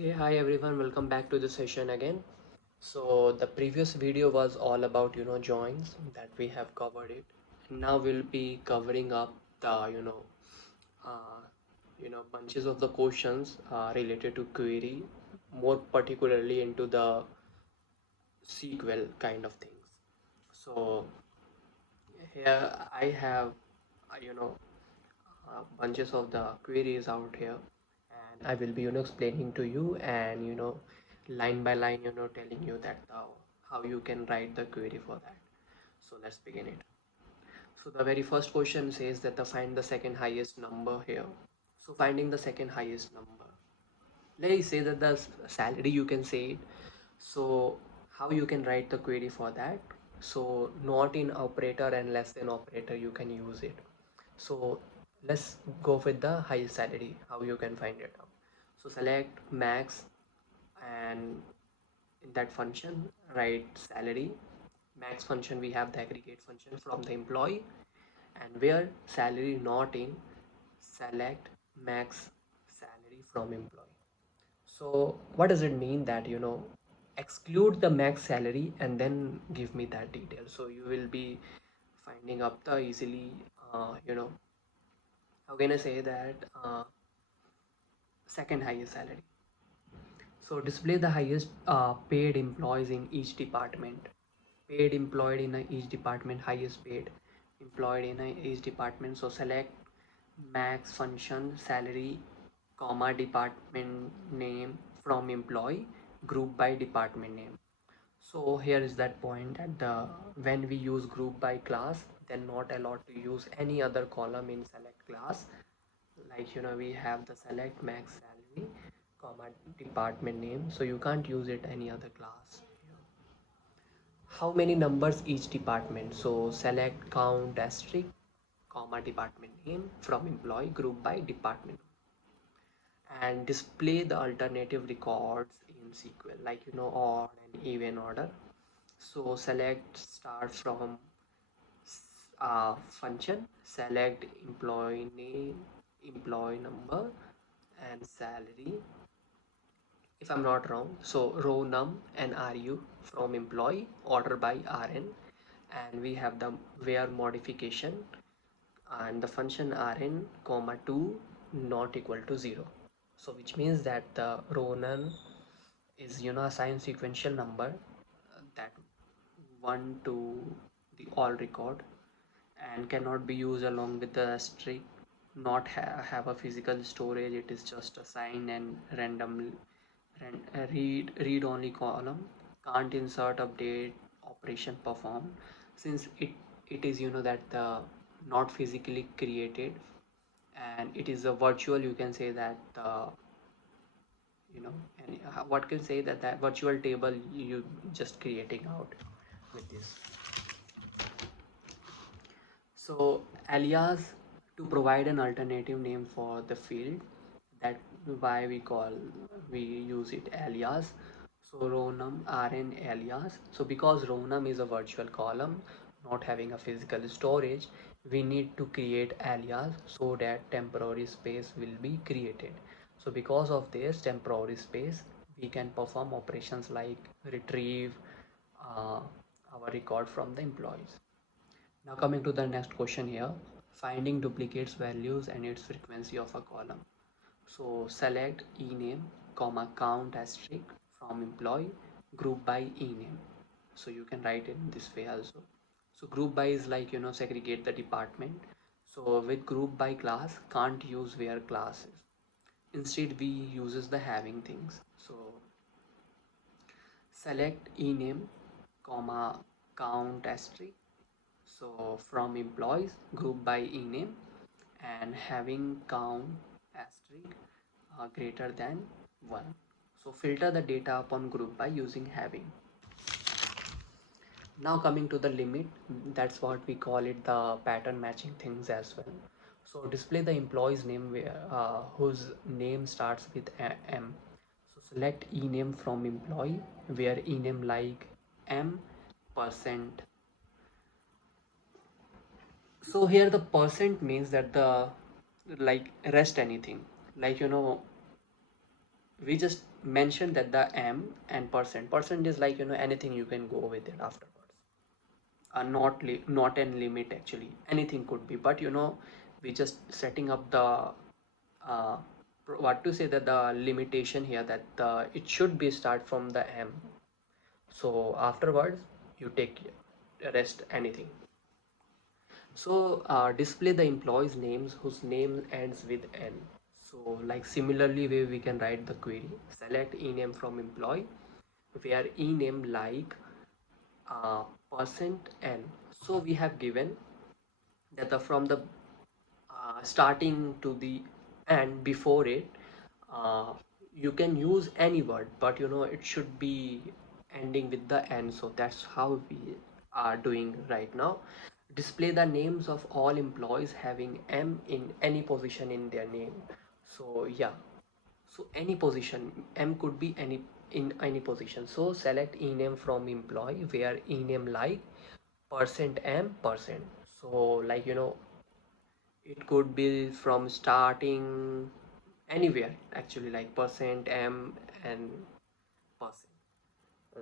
Hey, hi everyone, welcome back to the session again. So the previous video was all about joins that we have covered it. Now we'll be covering up the uh, bunches of the questions related to query, more particularly into the SQL kind of things. So here I have bunches of the queries out here, and I will be explaining to you and line by line telling you that how you can write the query for that. So let's begin it. So the very first question says that find the second highest number here. So finding the second highest number, let's say that the salary, you can say it. So how you can write the query for that? So not in operator and less than operator you can use it. So let's go with the highest salary, how you can find it out. So select max, and in that function write salary. Max function, we have the aggregate function from the employee, and where salary not in, select max salary from employee. So what does it mean that exclude the max salary and then give me that detail? So you will be finding up the easily, how can I say that, second highest salary. So display the highest paid employees in each department. Paid employed in each department, highest paid employed in each department. So select max function salary, comma department name from employee, group by department name. So here is that point that when we use group by class, then not allowed to use any other column in select class. Like we have the select max salary, comma department name, so you can't use it any other class. How many numbers each department? So select count asterisk, comma department name from employee, group by department, and display the alternative records in SQL, like odd and even order. So select start from function, select employee name, employee number, and salary, if I'm not wrong. So row num and ru from employee, order by rn, and we have the where modification, and the function rn comma 2 not equal to 0. So which means that the row num is assigned sequential number, that 1 to the all record, and cannot be used along with the string, not have a physical storage. It is just assigned and random read only column, can't insert update operation performed, since it is that the not physically created, and it is a virtual, you can say that and what can say that virtual table you just creating out with this. So alias, to provide an alternative name for the field, that why we use it alias. So row num rn alias. So because row num is a virtual column not having a physical storage, we need to create alias so that temporary space will be created. So because of this temporary space, we can perform operations like retrieve uh, our record from the employees. Now coming to the next question here, finding duplicates values and its frequency of a column. So select ename, comma count asterisk from employee, group by ename. So you can write it in this way also. So group by is like segregate the department. So with group by class, can't use where classes. Instead we uses the having things. So select ename, comma count asterisk, so from employees, group by ename, and having count asterisk greater than 1. So filter the data upon group by using having. Now coming to the limit, that's what we call it, the pattern matching things as well. So display the employee's name whose name starts with M. So select ename from employee, where ename like M percent. So here the percent means that the like rest anything, like we just mentioned that the m and percent is like, anything you can go with it afterwards, not an limit, actually anything could be, but we just setting up the uh, what to say, that the limitation here, that it should be start from the m, so afterwards you take rest anything. So display the employees names whose name ends with n. So like similarly way we can write the query, select ename from employee where ename like percent n. So we have given that from the starting to the end, before it uh, you can use any word, but it should be ending with the n. So that's how we are doing right now. Display the names of all employees having m in any position in their name. So yeah, so any position, m could be any, in any position. So select ename from employee where ename like percent m percent. So like it could be from starting anywhere, actually, like percent m and percent,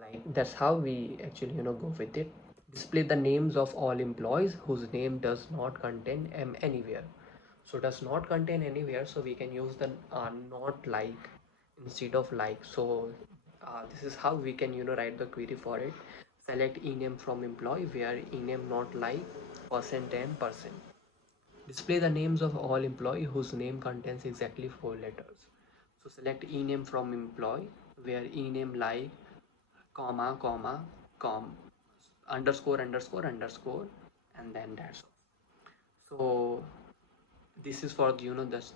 like that's how we actually go with it. Display the names of all employees whose name does not contain m anywhere. So does not contain anywhere, so we can use the not like instead of like. So this is how we can write the query for it. Select ename from employee where ename not like percent m percent. Display the names of all employee whose name contains exactly 4 letters. So select ename from employee where ename like comma comma com underscore underscore underscore, and then that's all. So this is for just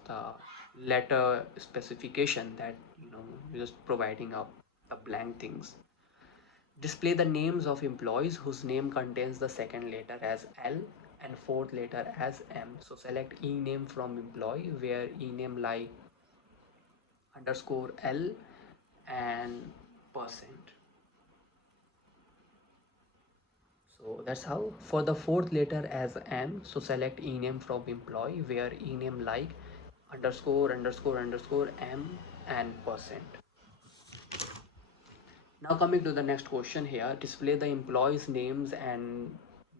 letter specification, that just providing up the blank things. Display the names of employees whose name contains the second letter as L and fourth letter as M. So select ename from employee where ename like underscore L and percent. So that's how. For the fourth letter as M, so select ename from employee where ename like underscore underscore underscore M and percent. Now coming to the next question here, display the employees names and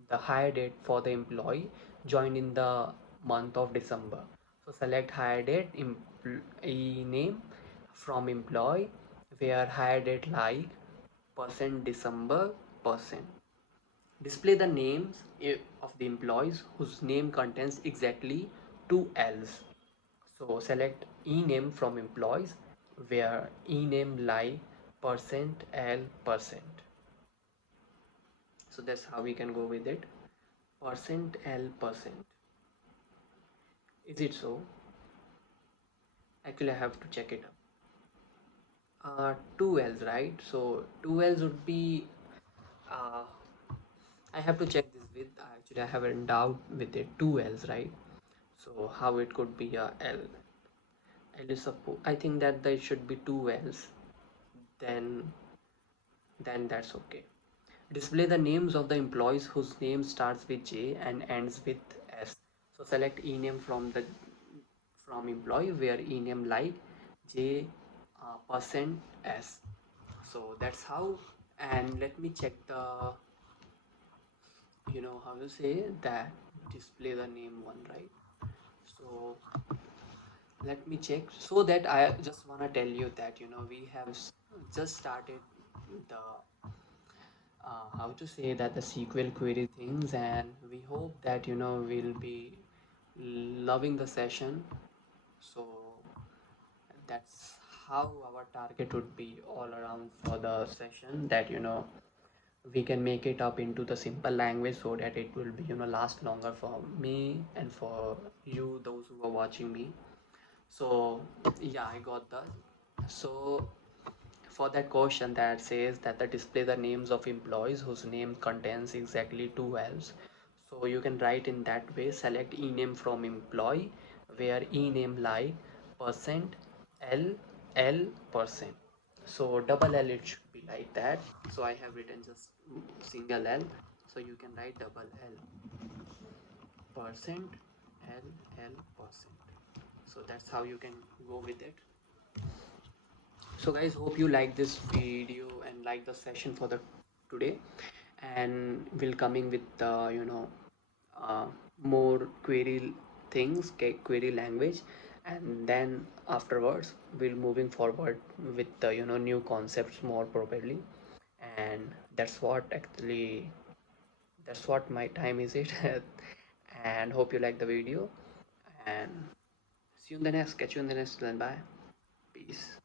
the hire date for the employee joined in the month of December. So select hire date, employee name from employee where hire date like percent December percent. Display the names of the employees whose name contains exactly two L's. So select ename from employees where ename like percent L percent. So that's how we can go with it. Percent L percent. Is it so? Actually, I have to check it up. Two L's, right? So two L's would be. Uh, I have to check this with. Actually, I have a doubt with it. Two L's, right? So how it could be a L? L is suppose. I think that there should be two L's. Then that's okay. Display the names of the employees whose name starts with J and ends with S. So select ename from employee where ename like J percent S. So that's how. And let me check the, how to say that, display the name one, right? So let me check, so that I just want to tell you that we have just started the how to say that, the SQL query things, and we hope that we'll be loving the session. So that's how our target would be all around for the session, that we can make it up into the simple language so that it will be last longer for me and for you, those who are watching me. So yeah, I got that. So for that question that says that the display the names of employees whose name contains exactly two L's, so you can write in that way. Select ename from employee where ename like percent L L percent. So double L it should be like that. So I have written just single L, so you can write double L percent L L percent. So that's how you can go with it. So guys, hope you like this video and like the session for the today, and we'll coming with uh, more query things, query language, and then afterwards we'll moving forward with the new concepts more properly. And that's what my time is it. And hope you like the video, and see you in the next catch you in the next one. Bye, peace.